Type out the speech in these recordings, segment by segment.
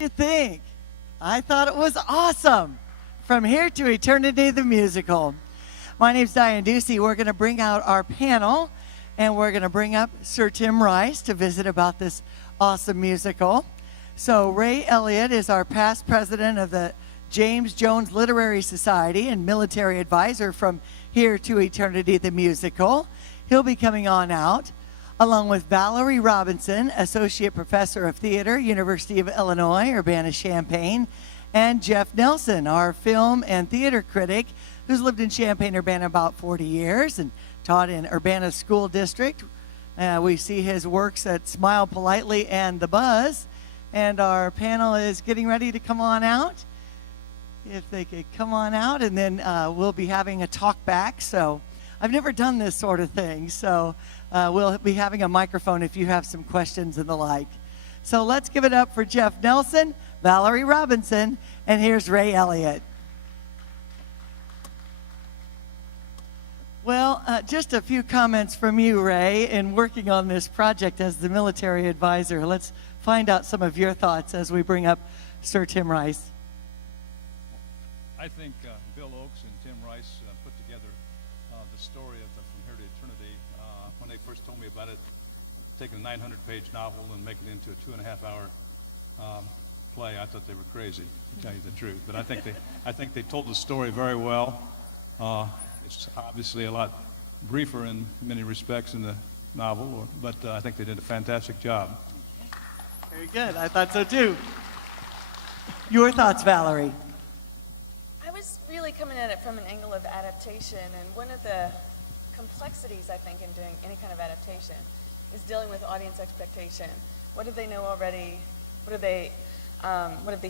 You think? I thought it was awesome. From Here to Eternity, the musical. My name's Diane Ducey. We're going to bring out our panel, and we're going to bring up Sir Tim Rice to visit about this awesome musical. So Ray Elliott is our past president of the James Jones Literary Society and military advisor from Here to Eternity, the musical. He'll be coming on out, along with Valleri Robinson, Associate Professor of Theater, University of Illinois, Urbana-Champaign, and Jeff Nelson, our film and theater critic, who's lived in Champaign-Urbana about 40 years and taught in Urbana School District. We see his works at Smile Politely and The Buzz. And our panel is getting ready to come on out. If they could come on out, and then we'll be having a talk back. So I've never done this sort of thing, so we'll be having a microphone if you have some questions and the like. So let's give it up for Jeff Nelson, Valleri Robinson, and here's Ray Elliott. Well, just a few comments from you, Ray, in working on this project as the military advisor. Let's find out some of your thoughts as we bring up Sir Tim Rice. I think Bill Oakes and Tim Rice put together the story of From Here to Eternity. When they first told me about it, taking a 900-page novel and making it into a 2.5-hour play, I thought they were crazy, to tell you the truth. But I think they told the story very well. It's obviously a lot briefer in many respects in the novel, but I think they did a fantastic job. Very good. I thought so too. Your thoughts, Valleri? I was really coming at it from an angle of adaptation, and one of the complexities, I think, in doing any kind of adaptation is dealing with audience expectation. What do they know already? What have they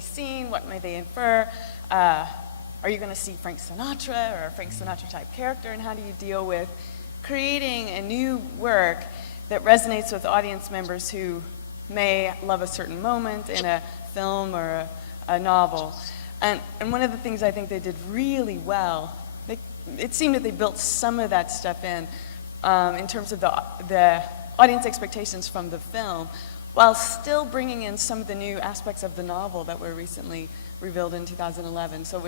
seen? What may they infer? Are you going to see Frank Sinatra or a Frank Sinatra type character? And how do you deal with creating a new work that resonates with audience members who may love a certain moment in a film or a novel? And one of the things I think they did really well, it seemed that they built some of that stuff in terms of the audience expectations from the film, while still bringing in some of the new aspects of the novel that were recently revealed in 2011. So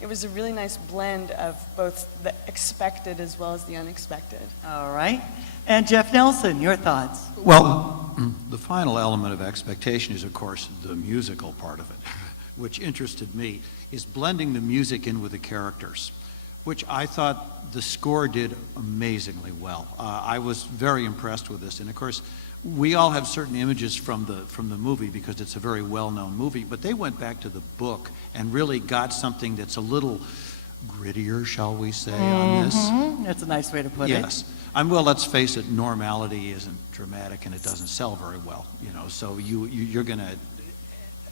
it was a really nice blend of both the expected as well as the unexpected. All right. And Jeff Nelson, your thoughts? Well, the final element of expectation is, of course, the musical part of it, which interested me, is blending the music in with the characters, which I thought the score did amazingly well. I was very impressed with this. And of course, we all have certain images from the movie because it's a very well-known movie, but they went back to the book and really got something that's a little grittier, shall we say, on this. That's a nice way to put it. Yes. Well, let's face it, normality isn't dramatic and it doesn't sell very well, so you're going to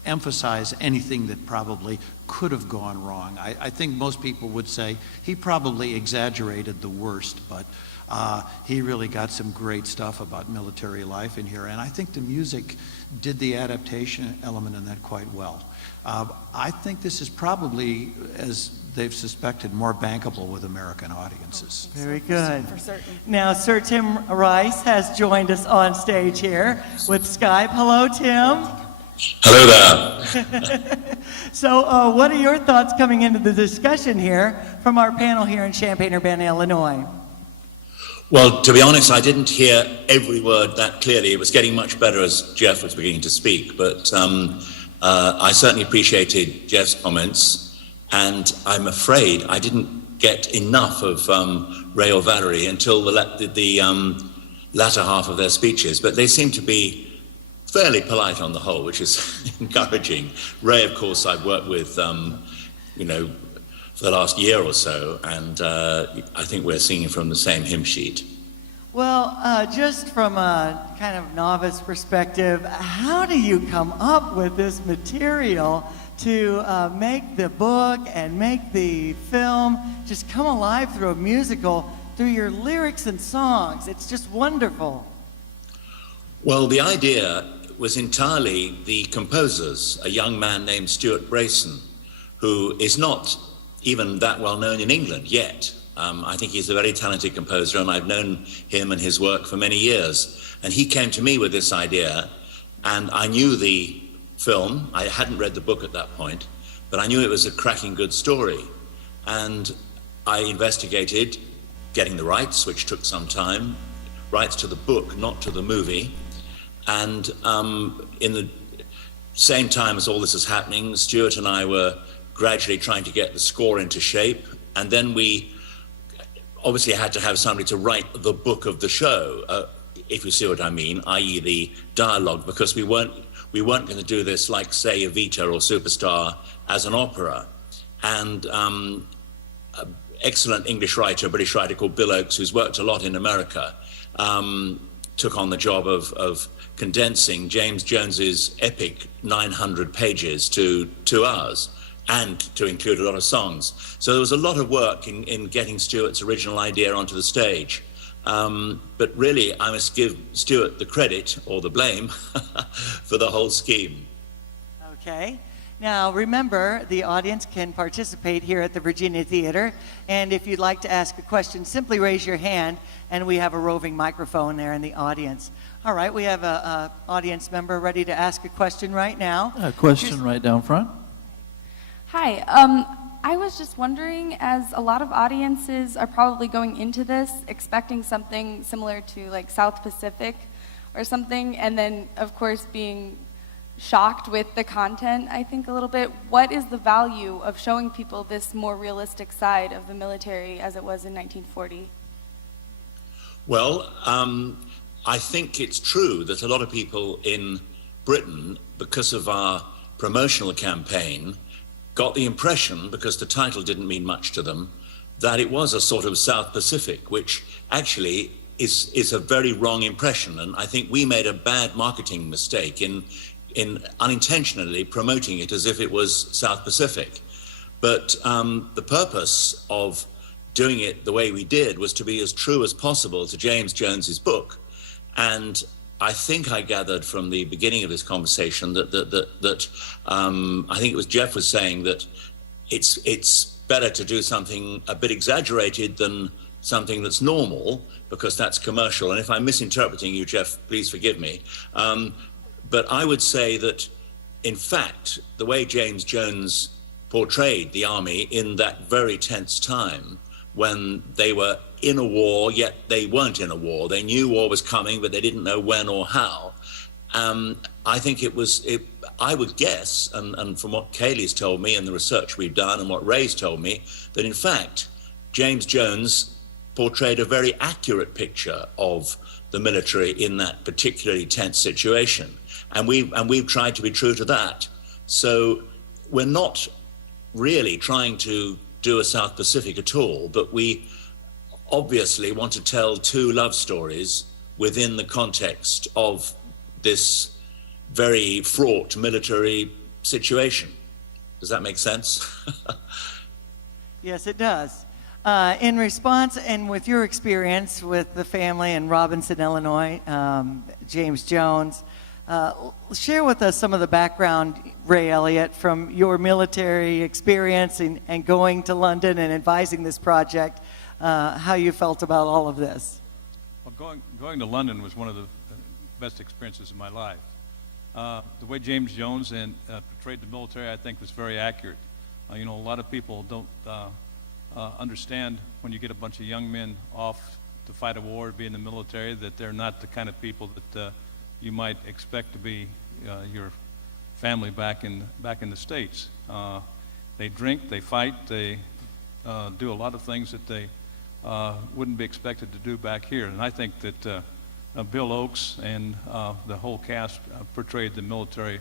emphasize anything that probably could have gone wrong. I think most people would say he probably exaggerated the worst, but he really got some great stuff about military life in here, and I think the music did the adaptation element in that quite well. I think this is probably, as they've suspected, more bankable with American audiences. Very good. For certain. Now, Sir Tim Rice has joined us on stage here with Skype. Hello, Tim. Hello there. So what are your thoughts coming into the discussion here from our panel here in Champaign-Urbana, Illinois? Well, to be honest, I didn't hear every word that clearly. It was getting much better as Jeff was beginning to speak, but I certainly appreciated Jeff's comments, and I'm afraid I didn't get enough of Ray or Valleri until the latter half of their speeches, but they seem to be fairly polite on the whole, which is encouraging. Ray, of course, I've worked with, for the last year or so, and I think we're singing from the same hymn sheet. Well, just from a kind of novice perspective, how do you come up with this material to make the book and make the film just come alive through a musical, through your lyrics and songs? It's just wonderful. Well, the idea was entirely the composer's, a young man named Stuart Brayson, who is not even that well known in England yet. I think he's a very talented composer, and I've known him and his work for many years. And he came to me with this idea, and I knew the film. I hadn't read the book at that point, but I knew it was a cracking good story. And I investigated getting the rights, which took some time, rights to the book, not to the movie. And in the same time as all this is happening, Stuart and I were gradually trying to get the score into shape. And then we obviously had to have somebody to write the book of the show, if you see what I mean, i.e. the dialogue, because we weren't going to do this like, say, Evita or Superstar as an opera. And an excellent English writer, a British writer called Bill Oakes, who's worked a lot in America, took on the job of condensing James Jones's epic 900 pages to 2 hours, and to include a lot of songs. So there was a lot of work in getting Stuart's original idea onto the stage. But really, I must give Stuart the credit, or the blame, for the whole scheme. Okay. Now, remember, the audience can participate here at the Virginia Theater. And if you'd like to ask a question, simply raise your hand, and we have a roving microphone there in the audience. All right, we have an audience member ready to ask a question right now. A question right down front. Hi, I was just wondering, as a lot of audiences are probably going into this expecting something similar to like South Pacific or something, and then of course being shocked with the content, I think a little bit, what is the value of showing people this more realistic side of the military as it was in 1940? Well, I think it's true that a lot of people in Britain, because of our promotional campaign, got the impression, because the title didn't mean much to them, that it was a sort of South Pacific, which actually is a very wrong impression. And I think we made a bad marketing mistake in unintentionally promoting it as if it was South Pacific. But the purpose of doing it the way we did was to be as true as possible to James Jones's book. And I think I gathered from the beginning of this conversation that I think it was Jeff was saying that it's better to do something a bit exaggerated than something that's normal, because that's commercial. And if I'm misinterpreting you, Jeff, please forgive me. But I would say that, in fact, the way James Jones portrayed the army in that very tense time, when they were in a war, yet they weren't in a war. They knew war was coming, but they didn't know when or how. I think I would guess, and from what Kaylee's told me and the research we've done and what Ray's told me, that in fact, James Jones portrayed a very accurate picture of the military in that particularly tense situation. And we've tried to be true to that. So we're not really trying to do a South Pacific at all, but we obviously want to tell 2 love stories within the context of this very fraught military situation. Does that make sense? Yes, it does. In response, and with your experience with the family in Robinson, Illinois, James Jones, share with us some of the background, Ray Elliott, from your military experience and going to London and advising this project, how you felt about all of this. Well, going to London was one of the best experiences of my life. The way James Jones portrayed the military, I think, was very accurate. A lot of people don't understand when you get a bunch of young men off to fight a war, be in the military, that they're not the kind of people that you might expect to be your family back in the States. They drink, they fight, they do a lot of things that they wouldn't be expected to do back here. And I think that Bill Oakes and the whole cast portrayed the military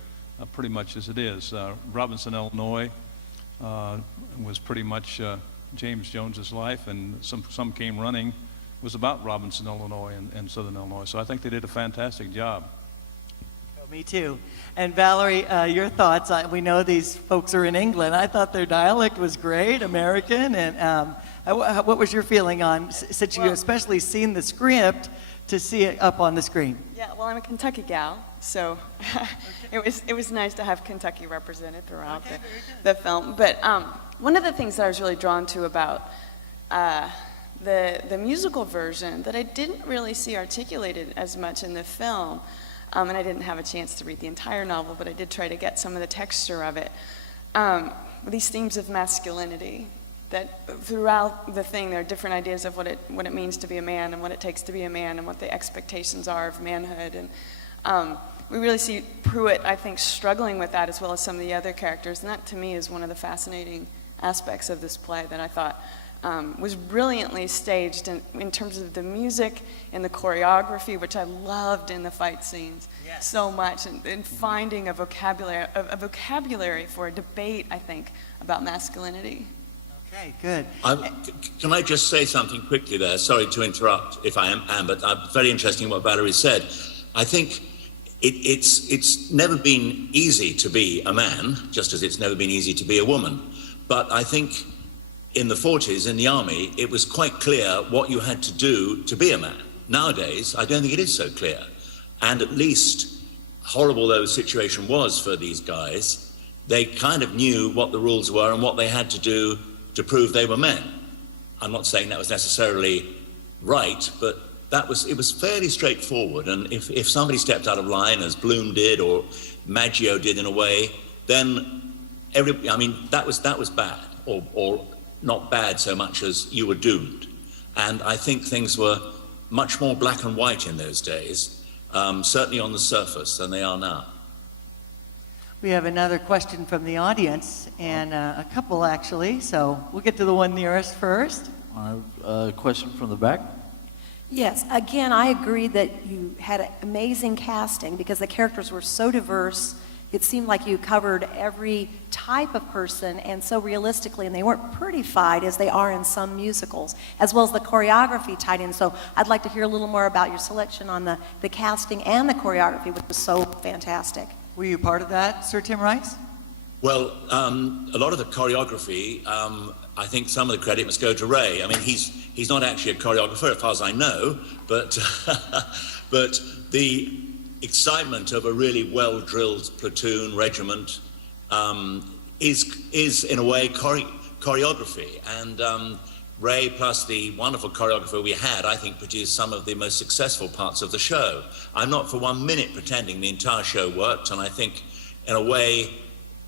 pretty much as it is. Robinson, Illinois was pretty much James Jones's life, and some came running was about Robinson, Illinois and Southern Illinois. So I think they did a fantastic job. Oh, me too. And Valerie, your thoughts? We know these folks are in England. I thought their dialect was great, American. And what was your feeling on, since you especially seen the script, to see it up on the screen? Yeah, well, I'm a Kentucky gal, so it was nice to have Kentucky represented throughout the film. But one of the things that I was really drawn to about the musical version that I didn't really see articulated as much in the film And I didn't have a chance to read the entire novel, but I did try to get some of the texture of it. These themes of masculinity, that throughout the thing there are different ideas of what it means to be a man and what it takes to be a man and what the expectations are of manhood. And we really see Pruitt, I think, struggling with that as well as some of the other characters. And that, to me, is one of the fascinating aspects of this play that I thought was brilliantly staged in terms of the music and the choreography, which I loved in the fight scenes so much, and finding a vocabulary for a debate, I think, about masculinity. Okay, good. Can I just say something quickly there? Sorry to interrupt if I am, but very interesting what Valleri said. I think it's never been easy to be a man, just as it's never been easy to be a woman. But I think in the 40s, in the army, it was quite clear what you had to do to be a man. Nowadays, I don't think it is so clear. And at least, horrible though the situation was for these guys, they kind of knew what the rules were and what they had to do to prove they were men. I'm not saying that was necessarily right, but it was fairly straightforward. And if somebody stepped out of line, as Bloom did or Maggio did in a way, then that was bad, or not bad so much as you were doomed. And I think things were much more black and white in those days, certainly on the surface, than they are now. We have another question from the audience, and a couple actually, so we'll get to the one nearest first. A question from the back. Yes, again, I agree that you had amazing casting because the characters were so diverse. It seemed like you covered every type of person and so realistically, and they weren't prettified as they are in some musicals, as well as the choreography tied in. So I'd like to hear a little more about your selection on the casting and the choreography, which was so fantastic. Were you part of that, Sir Tim Rice? Well, a lot of the choreography, I think some of the credit must go to Ray. I mean, he's not actually a choreographer, as far as I know, but but the excitement of a really well-drilled platoon regiment is in a way choreography. And Ray, plus the wonderful choreographer we had, I think produced some of the most successful parts of the show. I'm not for 1 minute pretending the entire show worked, and I think in a way,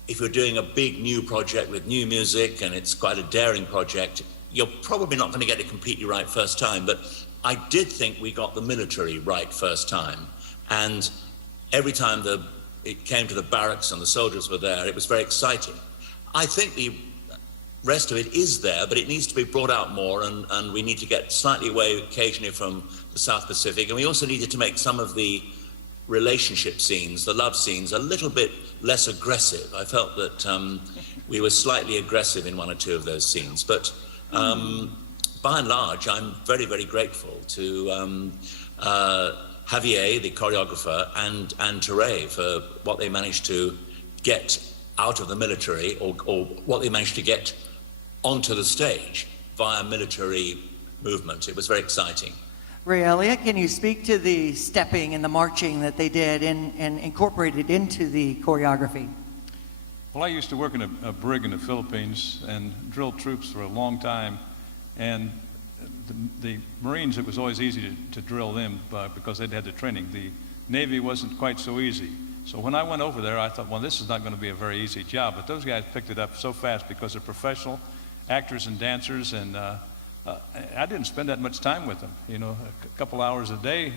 if you're doing a big new project with new music and it's quite a daring project, you're probably not going to get it completely right first time. But I did think we got the military right first time. And every time it came to the barracks and the soldiers were there, it was very exciting. I think the rest of it is there, but it needs to be brought out more, and we need to get slightly away occasionally from the South Pacific. And we also needed to make some of the relationship scenes, the love scenes, a little bit less aggressive. I felt that we were slightly aggressive in one or two of those scenes. But by and large, I'm very, very grateful to Javier, the choreographer, and to Ray for what they managed to get out of the military, or what they managed to get onto the stage via military movement. It was very exciting. Ray Elliott, can you speak to the stepping and the marching that they did and incorporated into the choreography? Well, I used to work in a brig in the Philippines and drilled troops for a long time. And the Marines, it was always easy to drill them because they'd had the training. The Navy wasn't quite so easy. So when I went over there, I thought, well, this is not going to be a very easy job. But those guys picked it up so fast because they're professional actors and dancers, and I didn't spend that much time with them. You know, a couple hours a day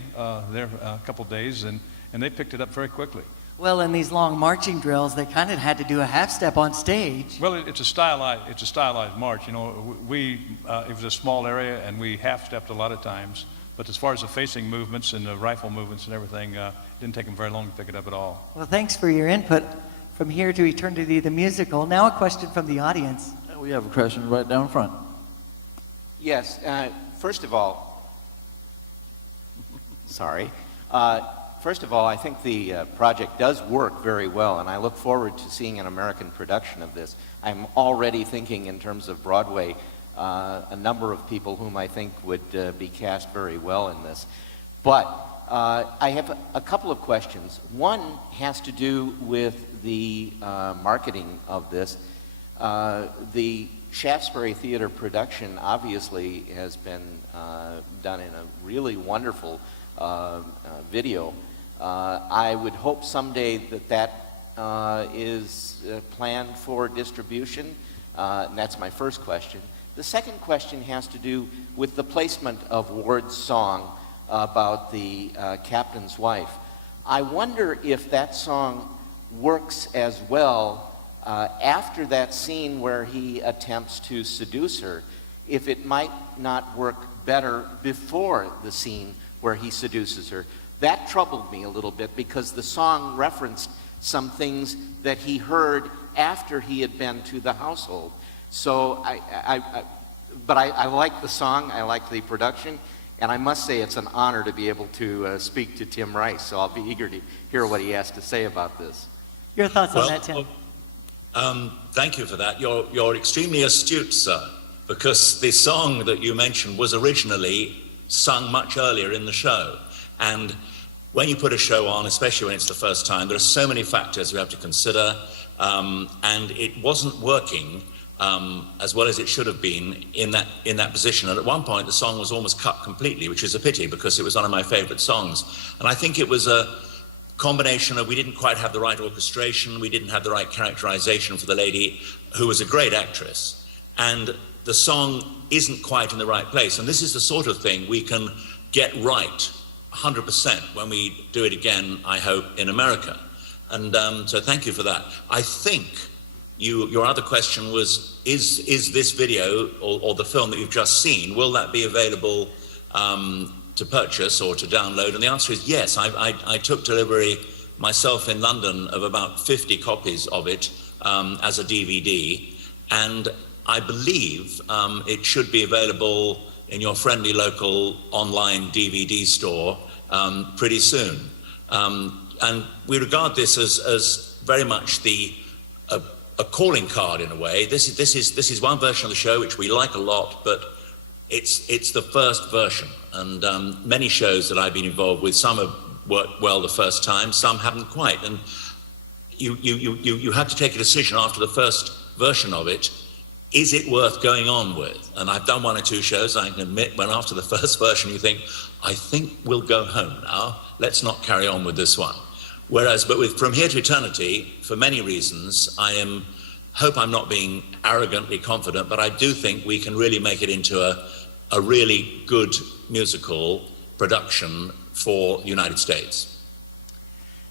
there, a couple days, and they picked it up very quickly. Well, in these long marching drills, they kind of had to do a half step on stage. Well, it's a stylized march. You know, it was a small area, and we half stepped a lot of times. But as far as the facing movements and the rifle movements and everything, it didn't take them very long to pick it up at all. Well, thanks for your input. From Here to Eternity, the musical. Now a question from the audience. We have a question right down front. Yes, first of all, first of all, I think the project does work very well, and I look forward to seeing an American production of this. I'm already thinking in terms of Broadway, a number of people whom I think would be cast very well in this. But I have a couple of questions. One has to do with the marketing of this. The Shaftesbury Theater production obviously has been done in a really wonderful video. I would hope someday that is planned for distribution, and that's my first question. The second question has to do with the placement of Ward's song about the captain's wife. I wonder if that song works as well after that scene where he attempts to seduce her, if it might not work better before the scene where he seduces her. That troubled me a little bit because the song referenced some things that he heard after he had been to the household. So but I like the song, I like the production, and I must say it's an honor to be able to speak to Tim Rice, so I'll be eager to hear what he has to say about this. Your thoughts on that, Tim? Thank you for that. You're extremely astute, sir, because the song that you mentioned was originally sung much earlier in the show. And when you put a show on, especially when it's the first time, there are so many factors you have to consider, and it wasn't working as well as it should have been in that position. And at one point, the song was almost cut completely, which is a pity because it was one of my favorite songs. And I think it was a combination of we didn't quite have the right orchestration, we didn't have the right characterization for the lady, who was a great actress, and the song isn't quite in the right place. And this is the sort of thing we can get right 100% when we do it again, I hope, in America. And so thank you for that. I think your other question was, is this video or the film that you've just seen, will that be available to purchase or to download? And the answer is yes. I took delivery myself in London of about 50 copies of it as a DVD, and I believe it should be available in your friendly local online DVD store pretty soon. And we regard this as very much a calling card in a way. This is one version of the show which we like a lot, but it's the first version. And many shows that I've been involved with, some have worked well the first time, some haven't quite. And you have to take a decision after the first version of it. Is it worth going on with? And I've done one or two shows, I can admit, when after the first version you think, I think we'll go home now, let's not carry on with this one. Whereas, but with From Here to Eternity, for many reasons, hope I'm not being arrogantly confident, but I do think we can really make it into a really good musical production for the United States.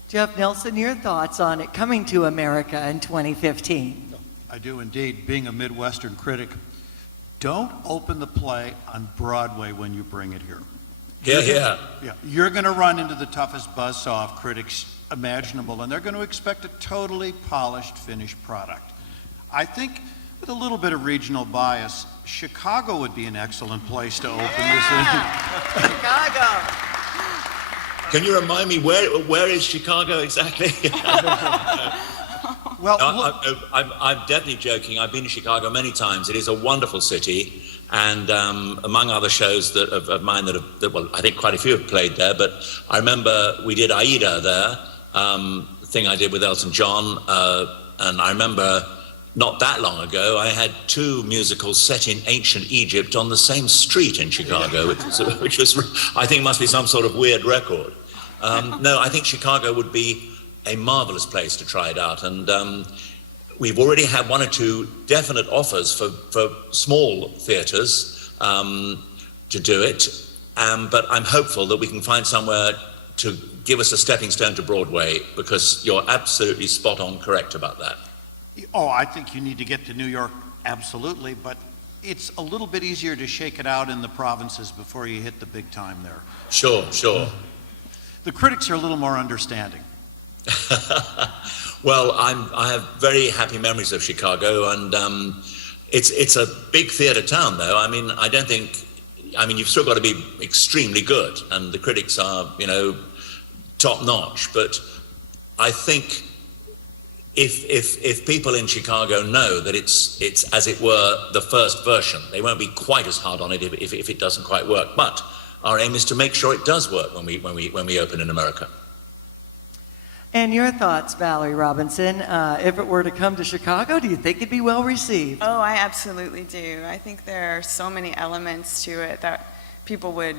Jeff Nelson, your thoughts on it coming to America in 2015? I do indeed. Being a Midwestern critic, don't open the play on Broadway when you bring it here. Yeah. You're going to run into the toughest buzzsaw of critics imaginable, and they're going to expect a totally polished, finished product. I think with a little bit of regional bias, Chicago would be an excellent place to open this in. Chicago. Can you remind me where is Chicago exactly? Well, I'm definitely joking. I've been to Chicago many times. It is a wonderful city, and among other shows of mine well, I think quite a few have played there. But I remember we did Aida there, thing I did with Elton John, and I remember not that long ago I had two musicals set in ancient Egypt on the same street in Chicago, which was I think must be some sort of weird record. No, I think Chicago would be a marvelous place to try it out, and we've already had one or two definite offers for small theatres to do it, but I'm hopeful that we can find somewhere to give us a stepping stone to Broadway, because you're absolutely spot on correct about that. Oh, I think you need to get to New York, absolutely, but it's a little bit easier to shake it out in the provinces before you hit the big time there. Sure. The critics are a little more understanding. Well, I have very happy memories of Chicago, and it's a big theatre town, though. I mean, you've still got to be extremely good, and the critics are, top notch. But I think if people in Chicago know that it's as it were the first version, they won't be quite as hard on it if it doesn't quite work. But our aim is to make sure it does work when we open in America. And your thoughts, Valleri Robinson, if it were to come to Chicago, do you think it'd be well received? Oh, I absolutely do. I think there are so many elements to it that people would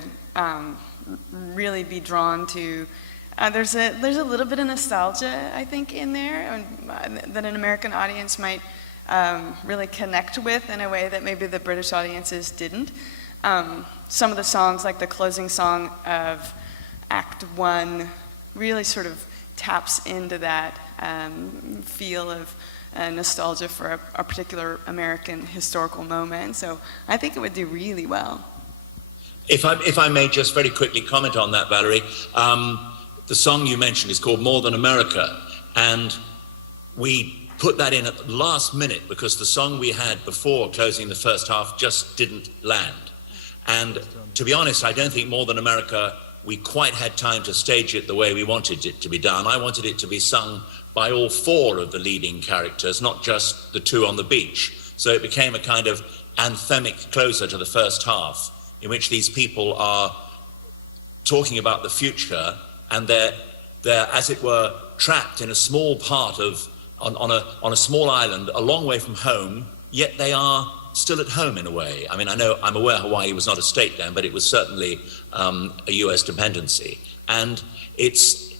really be drawn to There's a little bit of nostalgia, I think, in there that an American audience might really connect with in a way that maybe the British audiences didn't. Some of the songs, like the closing song of Act One, really sort of taps into that feel of nostalgia for a particular American historical moment. So I think it would do really well. If I may just very quickly comment on that, Valerie. The song you mentioned is called More Than America, and we put that in at the last minute because the song we had before closing the first half just didn't land. And to be honest, I don't think More Than America, we quite had time to stage it the way we wanted it to be done. I wanted it to be sung by all four of the leading characters, not just the two on the beach. So it became a kind of anthemic closer to the first half, in which these people are talking about the future, and they're as it were trapped in a small part of on a small island a long way from home, yet they are still at home in a way. I mean, I'm aware Hawaii was not a state then, but it was certainly a US dependency. And it's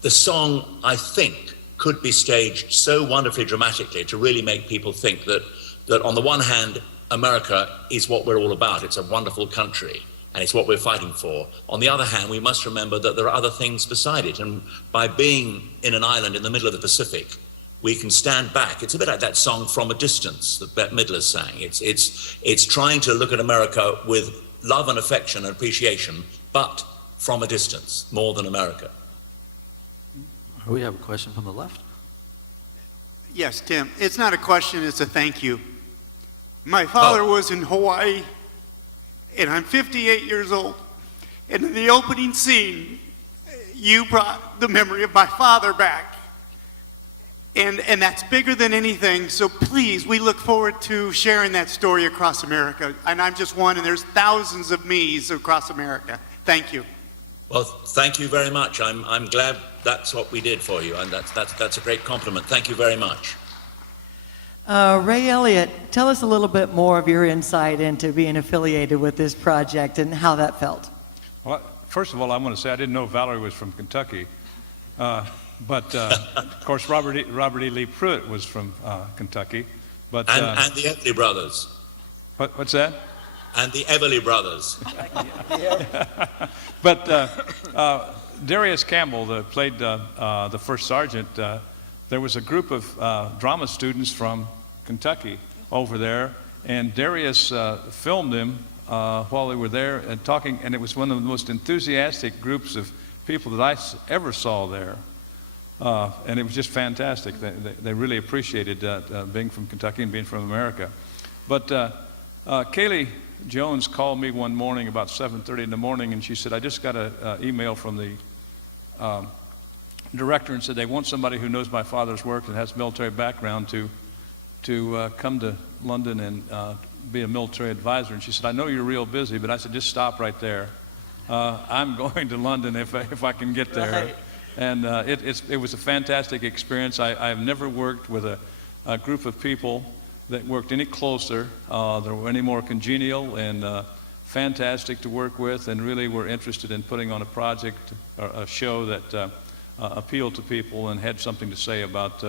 the song, I think, could be staged so wonderfully dramatically to really make people think that on the one hand, America is what we're all about. It's a wonderful country, and it's what we're fighting for. On the other hand, we must remember that there are other things beside it, and by being in an island in the middle of the Pacific, we can stand back. It's a bit like that song From a Distance that Bette Midler sang. It's trying to look at America with love and affection and appreciation, but from a distance, more than America. We have a question from the left. Yes, Tim. It's not a question, it's a thank you. My father was in Hawaii, and I'm 58 years old. And in the opening scene, you brought the memory of my father back. And that's bigger than anything, so please, we look forward to sharing that story across America. And I'm just one, and there's thousands of me's across America. Thank you. Well, thank you very much. I'm glad that's what we did for you, and that's a great compliment. Thank you very much. Ray Elliott, tell us a little bit more of your insight into being affiliated with this project and how that felt. Well, first of all, I want to say I didn't know Valleri was from Kentucky. But of course, Robert E. Lee Pruitt was from Kentucky. But and the Everly Brothers. What's that? And the Everly Brothers. But Darius Campbell, that played the first sergeant, there was a group of drama students from Kentucky over there, and Darius filmed them while they were there and talking, and it was one of the most enthusiastic groups of people that I ever saw there. And it was just fantastic. They really appreciated being from Kentucky and being from America. But Kaylee Jones called me one morning about 7:30 in the morning, and she said, I just got an email from the director and said they want somebody who knows my father's work and has military background to come to London and be a military advisor. And she said, I know you're real busy, but I said, just stop right there. I'm going to London if I can get there. Right. And it was a fantastic experience. I've never worked with a group of people that worked any closer, that were any more congenial, and fantastic to work with, and really were interested in putting on a project, or a show that appealed to people and had something to say about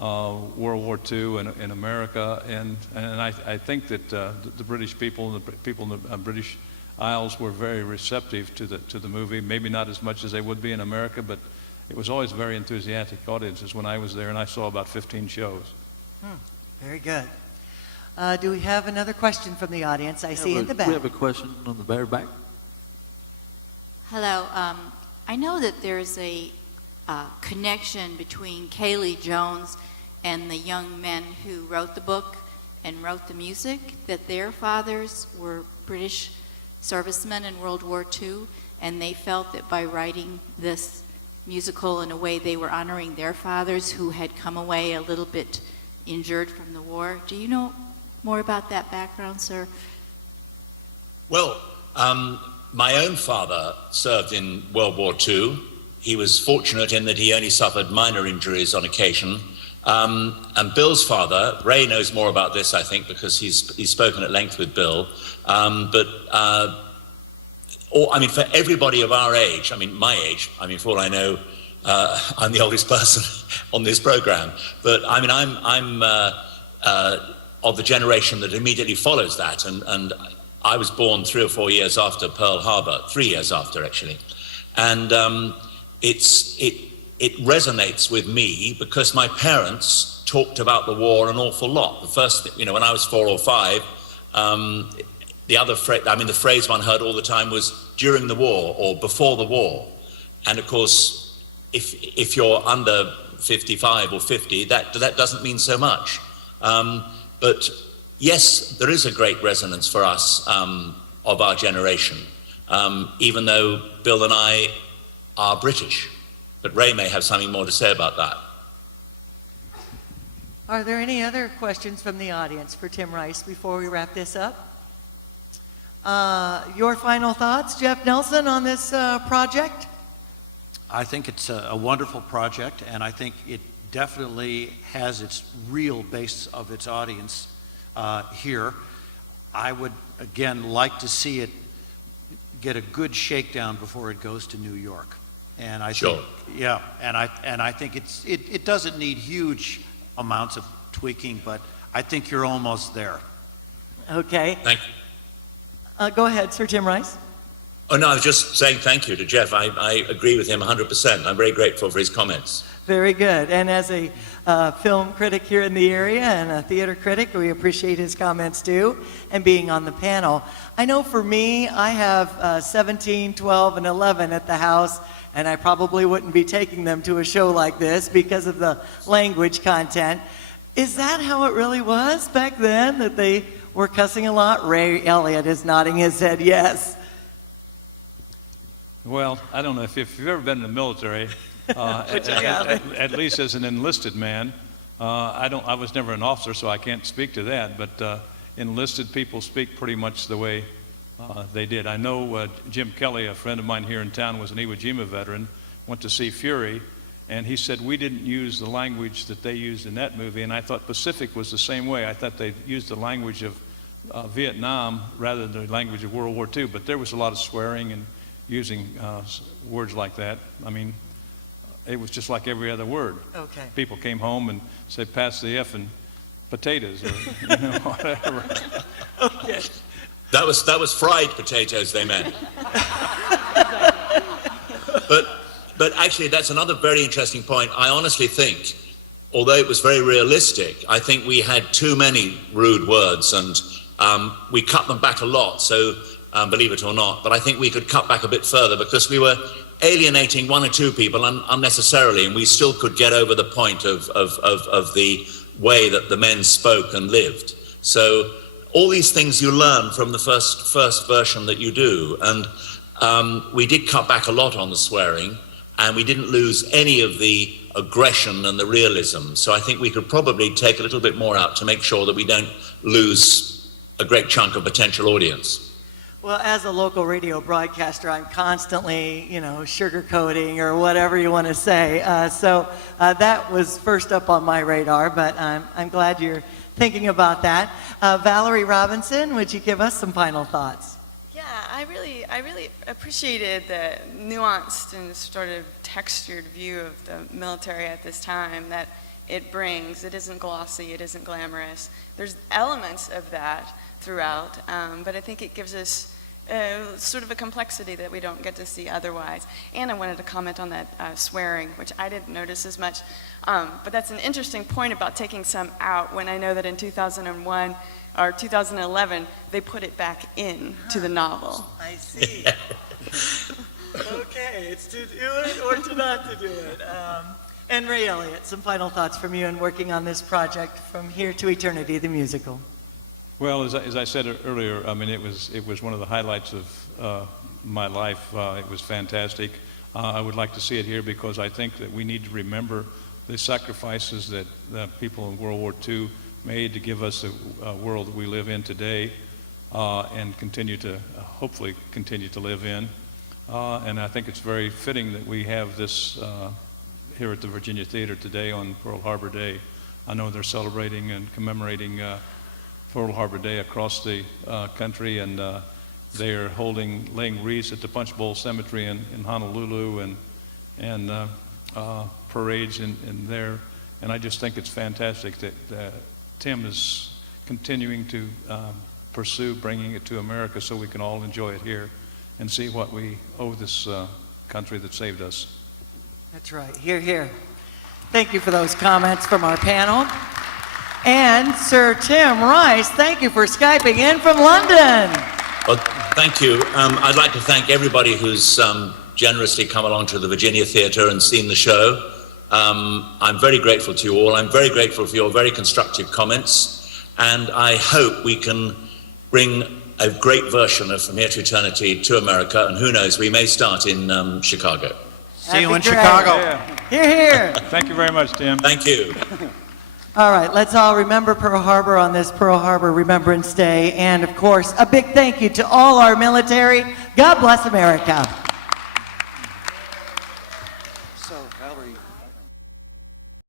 World War II in America. And I think that the British people and the people in the British Isles were very receptive to the movie. Maybe not as much as they would be in America, but it was always very enthusiastic audiences when I was there, and I saw about 15 shows. Very good. Do we have another question from the audience? I see in the back. We have a question on the very back. Hello. I know that there's a connection between Kaylee Jones and the young men who wrote the book and wrote the music, that their fathers were British servicemen in World War II, and they felt that by writing this musical in a way they were honoring their fathers who had come away a little bit injured from the war. Do you know more about that background, sir? Well, my own father served in World War II. He was fortunate in that he only suffered minor injuries on occasion. And Bill's father, Ray knows more about this, I think, because he's spoken at length with Bill. But or I mean, for everybody of our age, I mean, my age, I mean, for all I know, I'm the oldest person on this program, but I mean, I'm of the generation that immediately follows that, and I was born 3 or 4 years after Pearl Harbor, 3 years after actually, and it resonates with me because my parents talked about the war an awful lot. The first, you know, when I was 4 or 5, the other phrase, I mean, the phrase one heard all the time was during the war or before the war, and of course, if you're under 55 or 50, that doesn't mean so much. But yes, there is a great resonance for us of our generation, even though Bill and I are British. But Ray may have something more to say about that. Are there any other questions from the audience for Tim Rice before we wrap this up? Your final thoughts, Jeff Nelson, on this project? I think it's a wonderful project, and I think it definitely has its real base of its audience here. I would, again, like to see it get a good shakedown before it goes to New York. And I think, yeah, and I think it doesn't need huge amounts of tweaking, but I think you're almost there. Okay. Thank you. Go ahead, Sir Tim Rice. Oh, no, I was just saying thank you to Jeff. I agree with him 100%. I'm very grateful for his comments. Very good. And as a film critic here in the area and a theater critic, we appreciate his comments too, and being on the panel. I know for me, I have 17, 12, and 11 at the house, and I probably wouldn't be taking them to a show like this because of the language content. Is that how it really was back then, that they were cussing a lot? Ray Elliott is nodding his head yes. Well, I don't know if you've ever been in the military, at least as an enlisted man. I was never an officer, so I can't speak to that, but enlisted people speak pretty much the way they did. I know Jim Kelly, a friend of mine here in town, was an Iwo Jima veteran, went to see Fury, and he said we didn't use the language that they used in that movie, and I thought Pacific was the same way. I thought they used the language of Vietnam rather than the language of World War II, but there was a lot of swearing and using words like that. I mean, it was just like every other word. Okay. People came home and said, pass the effing potatoes, or whatever. Okay. That was fried potatoes they meant. But actually, that's another very interesting point. I honestly think, although it was very realistic, I think we had too many rude words, and we cut them back a lot. So believe it or not, but I think we could cut back a bit further because we were alienating 1 or 2 people unnecessarily, and we still could get over the point of the way that the men spoke and lived. So all these things you learn from the first version that you do, and we did cut back a lot on the swearing, and we didn't lose any of the aggression and the realism. So I think we could probably take a little bit more out to make sure that we don't lose a great chunk of potential audience. Well, as a local radio broadcaster, I'm constantly, sugarcoating or whatever you want to say. So that was first up on my radar, but I'm glad you're thinking about that. Valleri Robinson, would you give us some final thoughts? Yeah, I really appreciated the nuanced and sort of textured view of the military at this time that it brings. It isn't glossy, it isn't glamorous. There's elements of that throughout, but I think it gives us sort of a complexity that we don't get to see otherwise. And I wanted to comment on that swearing, which I didn't notice as much, but that's an interesting point about taking some out when I know that in 2001 or 2011 they put it back in to the novel. I see. Okay, it's to do it or to not to do it. And Ray Elliott, some final thoughts from you in working on this project, From Here to Eternity, the musical. Well, as I said earlier, I mean, it was one of the highlights of my life. It was fantastic. I would like to see it here because I think that we need to remember the sacrifices that people in World War II made to give us a world that we live in today, and hopefully continue to live in. And I think it's very fitting that we have this here at the Virginia Theater today on Pearl Harbor Day. I know they're celebrating and commemorating Pearl Harbor Day across the country, and they are laying wreaths at the Punch Bowl Cemetery in Honolulu, and parades in there. And I just think it's fantastic that Tim is continuing to pursue bringing it to America so we can all enjoy it here and see what we owe this country that saved us. That's right. Hear, hear. Thank you for those comments from our panel. And Sir Tim Rice, thank you for Skyping in from London. Well, thank you. I'd like to thank everybody who's generously come along to the Virginia Theatre and seen the show. I'm very grateful to you all. I'm very grateful for your very constructive comments. And I hope we can bring a great version of From Here to Eternity to America. And who knows, we may start in Chicago. See you in That'd be Chicago. great. Hear, hear. Thank you very much, Tim. Thank you. All right, let's all remember Pearl Harbor on this Pearl Harbor Remembrance Day. And of course, a big thank you to all our military. God bless America.